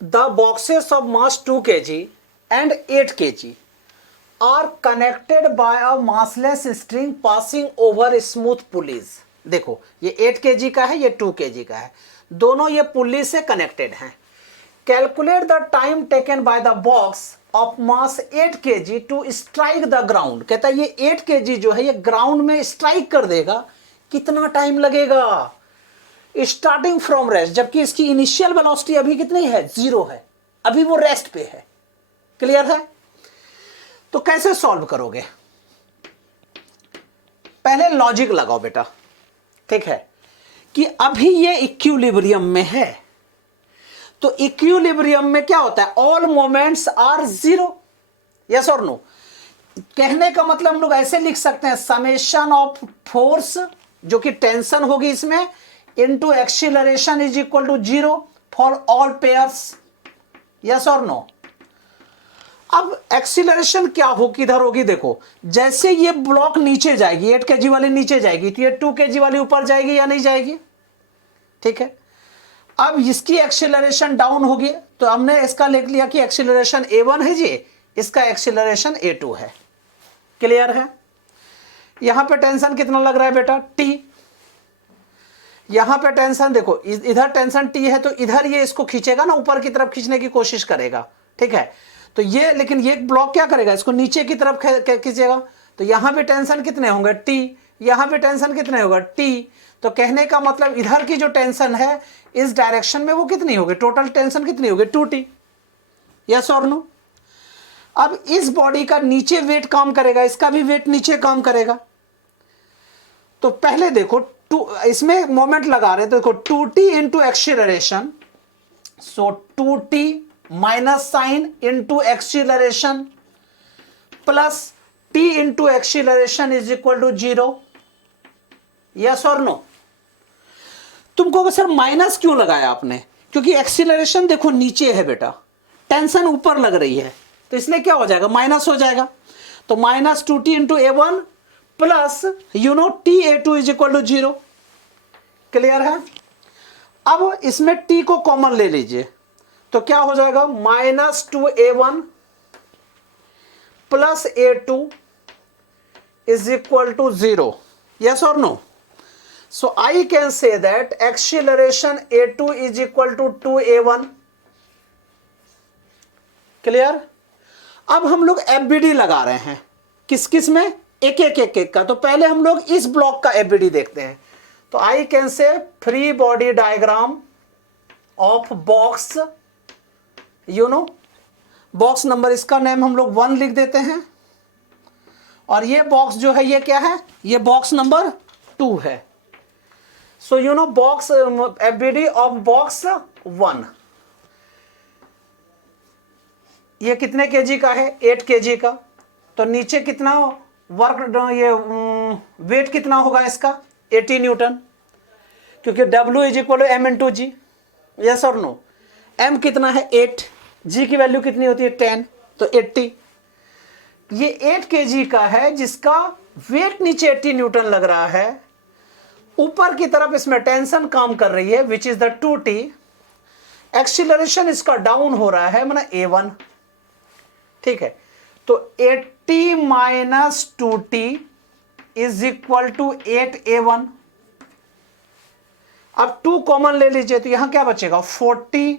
the boxes of mass 2 kg and 8 kg are connected by a massless string passing over smooth pulleys। देखो ये 8 kg का है, ये 2 kg का है, दोनों ये पुल्ली से कनेक्टेड हैं। Calculate the time taken by the box of mass 8 kg to strike the ground. कहता है ये 8 kg जो है ये ग्राउंड में स्ट्राइक कर देगा, कितना टाइम लगेगा स्टार्टिंग फ्रॉम रेस्ट, जबकि इसकी इनिशियल वेलोसिटी अभी कितनी है, 0 है, अभी वो रेस्ट पे है। क्लियर है? तो कैसे सॉल्व करोगे? पहले लॉजिक लगाओ बेटा, ठीक है, कि अभी ये इक्विलिब्रियम में है, तो इक्विलिब्रियम में क्या होता है, ऑल मोमेंट्स आर 0। यस और नो? कहने का मतलब हम लोग ऐसे लिख सकते हैं, समेशन ऑफ फोर्स जो कि टेंशन होगी इसमें into acceleration is equal to 0 for all pairs. Yes और नो? अब एक्सीलरेशन क्या हो, किधर होगी, देखो जैसे ये ब्लॉक नीचे जाएगी, 8 kg वाली नीचे जाएगी, तो ये 2 kg वाली ऊपर जाएगी या नहीं जाएगी? ठीक है। अब इसकी एक्सीलरेशन डाउन होगी, तो हमने इसका लिख लिया कि एक्सीलरेशन a1 है जी, इसका एक्सीलरेशन a2 है। क्लियर है? यहां पे टेंशन कितना लग रहा है बेटा, t। यहां पे टेंशन देखो, इधर टेंशन t है, तो इधर ये इसको खींचेगा ना, ऊपर की तरफ खींचने की कोशिश करेगा। ठीक है, तो ये, लेकिन ये ब्लॉक क्या करेगा, इसको नीचे की तरफ खींचेगा, तो यहां भी टेंशन कितने होंगे, t, यहां भी टेंशन कितने होगा, t। तो कहने का मतलब इधर की जो टेंशन है इस डायरेक्शन में वो कितनी होगी, टोटल टेंशन कितनी होगी, 2t। यस और नो? अब इस बॉडी का नीचे वेट काम करेगा, इसका भी वेट नीचे काम करेगा। तो पहले देखो इसमें मोमेंट लगा रहे, तो देखो 2t into acceleration, so 2t minus sign into acceleration plus t into acceleration is equal to 0। Yes और नो? तुमको सर माइनस क्यों लगाया आपने, क्योंकि एक्सीलरेशन देखो नीचे है बेटा, टेंशन ऊपर लग रही है, तो इसलिए क्या हो जाएगा, माइनस हो जाएगा। तो minus 2t into a1 plus ta2 is equal to 0। Clear है? अब इसमें t को कॉमन ले लीजिए, तो क्या हो जाएगा, minus 2a1 plus a2 is equal to 0। Yes और no? So I can say that acceleration a2 is equal to 2a1। Clear? अब हम लोग FBD लगा रहे हैं, किस किस में, एक एक एक एक का। तो पहले हम लोग इस ब्लॉक का FBD देखते हैं। तो I can say free body diagram of box, box number, इसका नेम हम लोग 1 लिख देते हैं, और ये बॉक्स जो है ये क्या है, ये बॉक्स नंबर 2 है। सो बॉक्स FBD ऑफ बॉक्स 1, ये कितने केजी का है, 8 kg का। तो नीचे कितना वर्क, ये वेट कितना होगा इसका, 80 न्यूटन, क्योंकि W is equal to m into g. Yes और नो? m कितना है, 8, g की वैल्यू कितनी होती है, 10, तो 80। ये 8 kg का है जिसका वेट नीचे 80 न्यूटन लग रहा है, ऊपर की तरफ इसमें टेंशन काम कर रही है विच इज द 2t, एक्सीलरेशन इसका डाउन हो रहा है, माना a1। ठीक है, तो 80 minus 2t is equal to 8a1। अब 2 कॉमन ले लीजिए, तो यहां क्या बचेगा, 40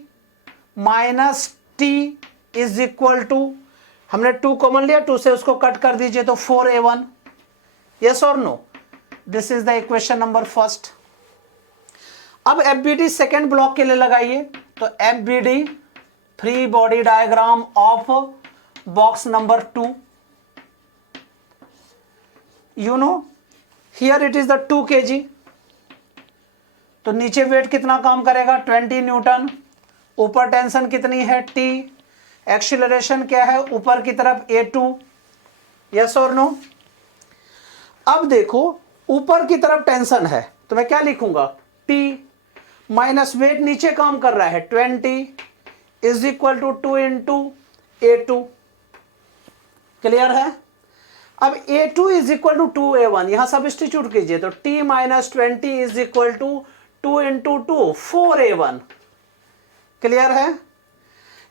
minus t is equal to, हमने 2 कॉमन लिया, 2 से उसको कट कर दीजिए तो 4a1। यस और no? This is the equation number first. अब FBD सेकेंड ब्लॉक के लिए लगाइए, तो FBD free body diagram of box number 2, here it is the 2 kg। तो नीचे वेट कितना काम करेगा, 20 न्यूटन, ऊपर टेंशन कितनी है, t, एक्सीलरेशन क्या है, ऊपर की तरफ a2। यस और नो? अब देखो ऊपर की तरफ टेंशन है, तो मैं क्या लिखूंगा, t माइनस वेट नीचे काम कर रहा है 20 is equal to 2 into a2। Clear है? अब a2 is equal to 2a1, यहां सब्स्टिट्यूट कीजिए, तो t minus 20 is equal to 2 into 2, 4a1। Clear है?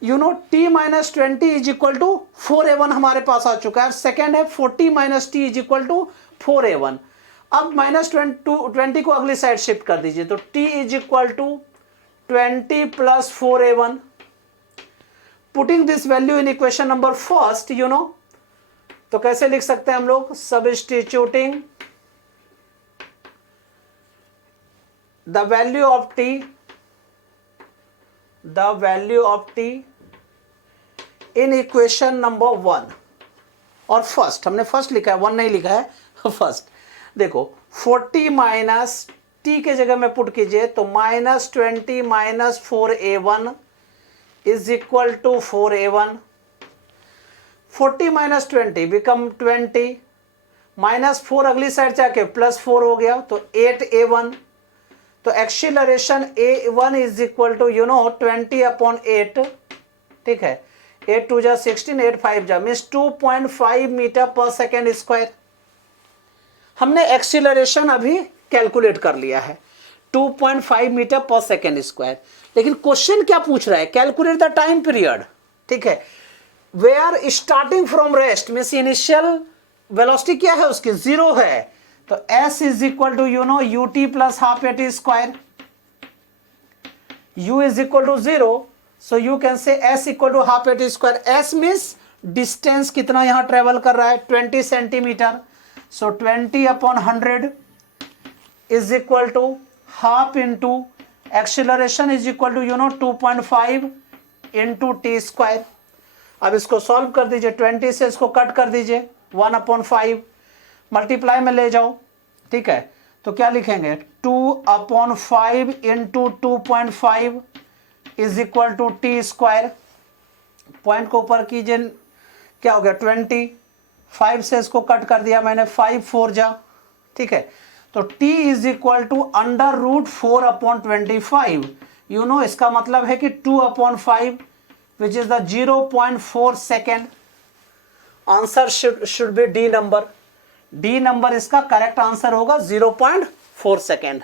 You know t minus 20 is equal to 4a1 हमारे पास आ चुका है। सेकेंड है 40 minus T is equal to 4a1। अब माइनस 20 को अगली साइड शिफ्ट कर दीजिए, तो t is equal to 20 plus 4a1। Putting this value in equation number first, you know, तो कैसे लिख सकते हैं हम लोग? Substituting the value of t in equation number 1 और फर्स्ट, हमने फर्स्ट लिखा है, 1 नहीं लिखा है, फर्स्ट। देखो 40 माइनस टी के जगह में पुट कीजिए, तो minus 20 minus 4a1 is equal to 4a1। 40 minus 20 become 20, minus 4 अगली साइड जाके प्लस 4 हो गया, तो 8a1। तो acceleration a1 is equal to, you know, 20/8, ठीक है। 8 2 जा 16, 8 5 जा मीन्स 2.5 मीटर पर सेकेंड स्क्वायर। हमने एक्सीलरेशन अभी कैलकुलेट कर लिया है, 2.5 मीटर पर सेकेंड स्क्वायर। लेकिन क्वेश्चन क्या पूछ रहा है? कैलकुलेट द टाइम पीरियड, ठीक है। Where starting from rest means initial velocity क्या है उसकी? 0 है, तो s is equal to, you know, ut plus half at square. u is equal to 0, so you can say s equal to half at square. s means distance कितना यहां travel कर रहा है? 20 centimetre, so 20/100 is equal to half into acceleration is equal to, you know, 2.5 into T square. अब इसको solve कर दीजिए, 20 से इसको कट कर दीजिए, 1/5 मल्टीप्लाई में ले जाओ, ठीक है। तो क्या लिखेंगे? 2/5 into 2.5 is equal to t square. Point को ऊपर कीजिए, क्या हो गया? 20, 5 से इसको कट कर दिया मैंने, 5 4 जा, ठीक है। तो t is equal to √4/25, you know, इसका मतलब है कि 2/5 which is the 0.4 second. Answer should be D number. D number इसका करेक्ट आंसर होगा, 0.4 सेकेंड।